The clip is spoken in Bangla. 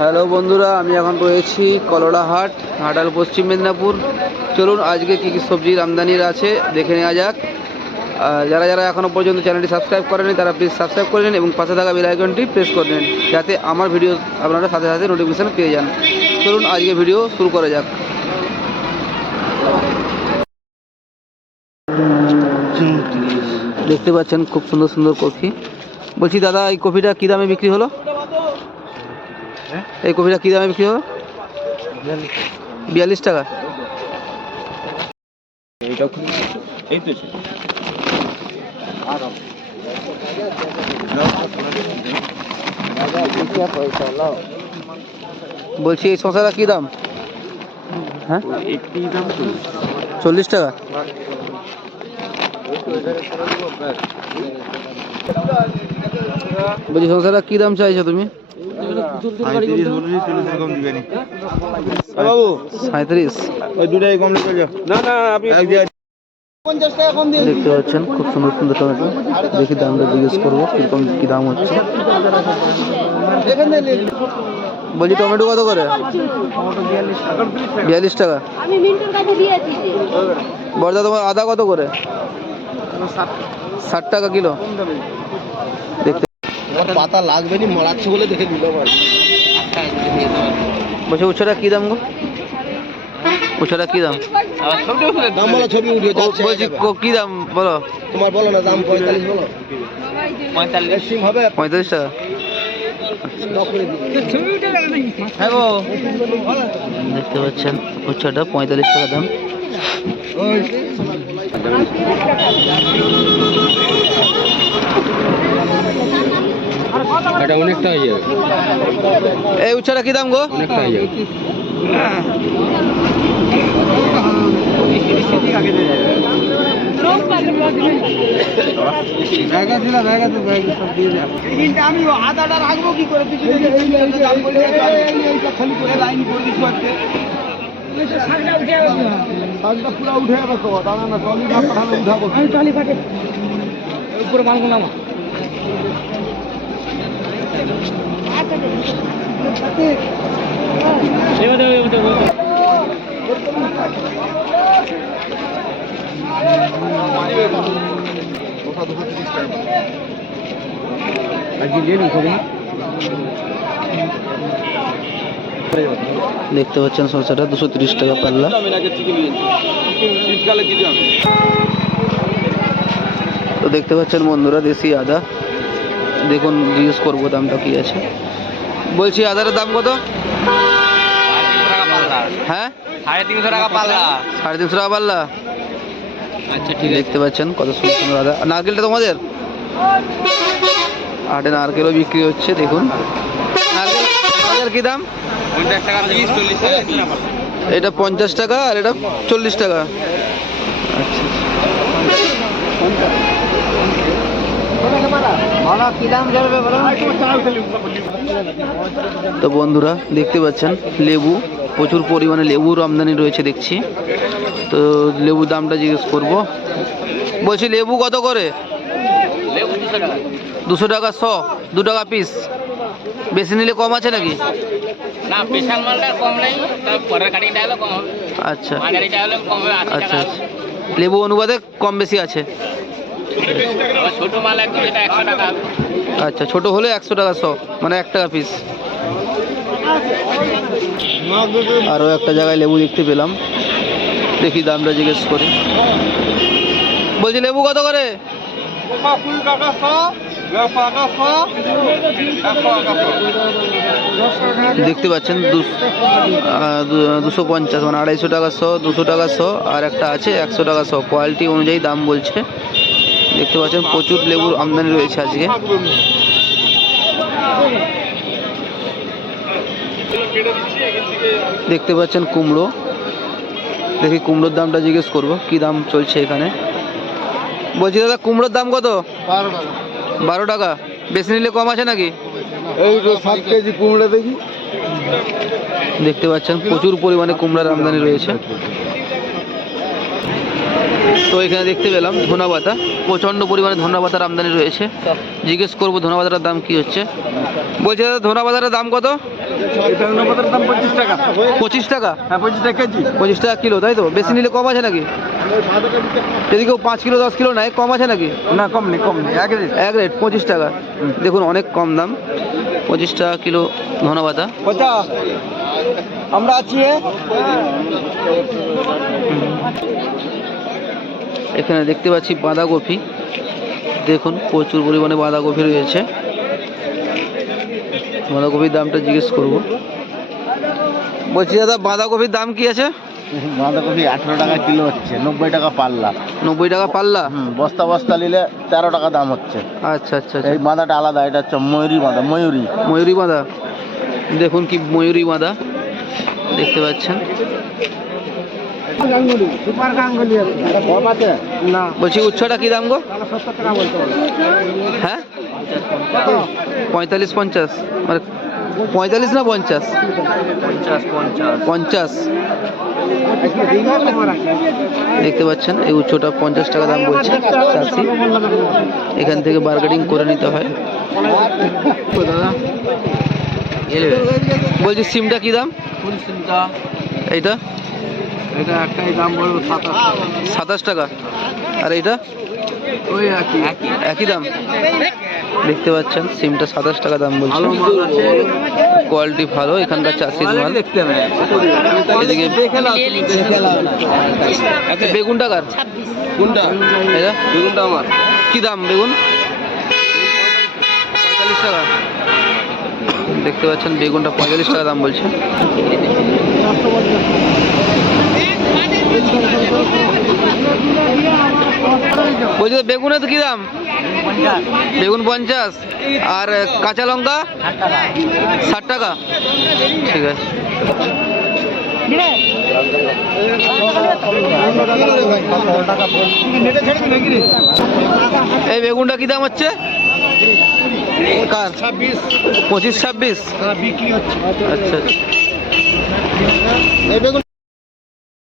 হ্যালো বন্ধুরা, আমি এখন রয়েছি কলোড়াহাট, ঘাটাল, পশ্চিম মেদিনীপুর। চলুন আজকে কী কী সবজির আমদানির আছে দেখে নেওয়া যাক। যারা যারা এখনও পর্যন্ত চ্যানেলটি সাবস্ক্রাইব করেনি তারা প্লিজ সাবস্ক্রাইব করে নিন এবং পাশে থাকা বেল আইকনটি প্রেস করে নিন, যাতে আমার ভিডিও আপনারা সাথে সাথে নোটিফিকেশান পেয়ে যান। চলুন আজকে ভিডিও শুরু করা যাক। দেখতে পাচ্ছেন খুব সুন্দর সুন্দর কফি। বলছি দাদা, এই কফিটা কী দামে বিক্রি হলো? এই কফিটা কী দামে বিক্রি হলো? 42 টাকা। বলছি এই শসাটা কী দাম? হ্যাঁ, 40 টাকা। বলছি শসাটা কী দাম চাইছো তুমি? 37। দেখতে পাচ্ছেন খুব সুন্দর সুন্দর টমেটো। দেখি দামটা জিজ্ঞেস করবো কিরকম কি দাম হচ্ছে। বলছি টমেটো কত করে? 42 টাকা। বর্দা তোমার আদা কত করে? 60 টাকা কিলো। দেখতে পাতা লাগবে নি, মরাচ্ছে বলে দেখে দিল। বলছি উচ্ছেটা কি দাম গো? উচ্ছেটা কি দাম? দাম বলো, ছবি উঠে যাচ্ছে। বলছি কি দাম বলো? তোমার বলো না দাম। 45 বলো। 45 হবে। 45 টাকা। দেখতে পাচ্ছেন উচ্ছেটা 45 টাকা দাম। এটা অনেকটা হয়ে যাবে। এই উচ্ছেটা কি দাম গো? অনেকটা হয়ে যাবে। আমি আদাটা রাখবো কি করে? শাকটা পুরো উঠে যাবে তো, দাঁড়া না টলি না পাঠানো উঠাবো। আমি টলি পাঠে উপরে মালগুলো নামা। দেখতে পাচ্ছেন শসাটা 230 টাকা পাল্লা। তো দেখতে পাচ্ছেন বন্ধুরা দেশি আদা। দেখুন জিজ্ঞেস করবো দামটা কি আছে। বলছি আদার দাম কত? হ্যাঁ, 350 টাকা পাল্লা। 350 টাকা পাল্লা। আচ্ছা ঠিক আছে। দেখতে পাচ্ছেন কত সুন্দর সুন্দর আদা। নারকেলটা তোমাদের? হাটে নারকেলও বিক্রি হচ্ছে। দেখুন নারকেল কি দাম? 50 টাকা পিস, 40 টাকা পিস। এটা 50 টাকা আর এটা 40 টাকা। আচ্ছা, তো বন্ধুরা দেখতে পাচ্ছেন লেবু, প্রচুর পরিমাণে লেবুর আমদানি রয়েছে দেখছি। তো লেবুর দামটা জিজ্ঞেস করব। বলছি লেবু কত করে? 200 টাকা 100, 2 টাকা পিস। বেশি নিলে কম আছে নাকি? না, স্পেশাল মালটা কম নাই, তার পরের কাটিংটা হলে কম হবে। আচ্ছা মাঝারিটা হলে কম হবে 80 আচ্ছা টাকা। আচ্ছা, লেবু অনুপাতে কম বেশি আছে। ছোট মাল একদম এটা 100 টাকা হবে। আচ্ছা, ছোট হলে 100 টাকা 100, মানে 1 টাকা পিস। আরও একটা জায়গায় লেবু দেখতে পেলাম, দেখি দামটা জিজ্ঞেস করি। বলছি লেবু কত করে? দেখতে পাচ্ছেন 250, মানে 250 টাকা 100, 200 টাকা 100, আর একটা আছে 100 টাকা 100। কোয়ালিটি অনুযায়ী দাম বলছে। দেখতে পাচ্ছেন প্রচুর লেবুর আমদানি রয়েছে আজকে। দেখতে পাচ্ছেন কুমড়ো। দেখি কুমড়োর দামটা জিজ্ঞেস করবো কি দাম চলছে এখানে। বলছি দাদা কুমড়োর দাম কত? 12 টাকা। বেশি নিলে কম আছে নাকি? এই 7 কেজি কুমড়া দেখি। দেখতে পাচ্ছেন প্রচুর পরিমাণে কুমড়ার আমদানি রয়েছে। তো এখানে দেখতে পেলাম ধনা পাতা, প্রচণ্ড পরিমাণে ধনা পাতার আমদানি রয়েছে। জিজ্ঞেস করবো ধনা পাতাটার দাম কি হচ্ছে। বলছে দাদা ধনা পাতাটার দাম কত? এটা নগদের দাম 25 টাকা। 25 টাকা? হ্যাঁ 25 টাকা কেজি। 25 টাকা কিলো, তাই তো? বেশি নিলে কম আছে নাকি? যদি কেউ 5 কিলো 10 কিলো নেয় কম আছে নাকি? না কম নেই এক রেট। এক রেট 25 টাকা। দেখুন অনেক কম দাম, 25 টাকা কিলো ধনা পাতা। কোথা আমরা আছি এখানে দেখতে পাচ্ছি বাঁধাকপি, দেখুন প্রচুর পরিমাণে বাঁধাকপি রয়েছে। বাঁধাকপির দামটা জিজ্ঞেস করব। বলছি দাদা বাঁধাকপির দাম কি আছে? বাঁধাকপি 18 টাকা কিলো হচ্ছে, 90 টাকা পাল্লা। 90 টাকা পাল্লা? বস্তা বস্তা নিলে 13 টাকা দাম হচ্ছে। আচ্ছা আচ্ছা আচ্ছা। এই বাঁধাটা আলাদা, এটা হচ্ছে ময়ূরী বাঁধা। ময়ূরী বাঁধা, দেখুন কি ময়ূরী বাঁধা দেখতে পাচ্ছেন। বলছি উচ্ছটা কি দাম গো? হ্যাঁ 45-50 মানে 45 না 50? 50 দেখতে পাচ্ছেন। এই উচ্চটা 50 টাকা দাম বলছে চাষি। এখান থেকে বার্গেনিং করে নিতে হয়। দাদা বলছি সিমটা কি দাম? এইটা এটা একটাই দাম বলবো 27 টাকা। আর এইটা ওই একই দাম। দেখতে পাচ্ছেন সিমটা 27 টাকা দাম বলছে। কোয়ালিটি ভালো, এখানকার চাষির মাল। এদিকে বেগুন টাকার কোনটা? এটা বেগুনটা আমার। কি দাম বেগুন? 45 টাকা। দেখতে পাচ্ছেন বেগুনটা 45 টাকা দাম বলছে। বলছি বেগুনের তো কি দাম? বেগুন 50। আর কাঁচা লঙ্কা 60 টাকা। ঠিক আছে। এই বেগুনটা কি দাম হচ্ছে? কার? 25-26 বিক্রি হচ্ছে। আচ্ছা আচ্ছা।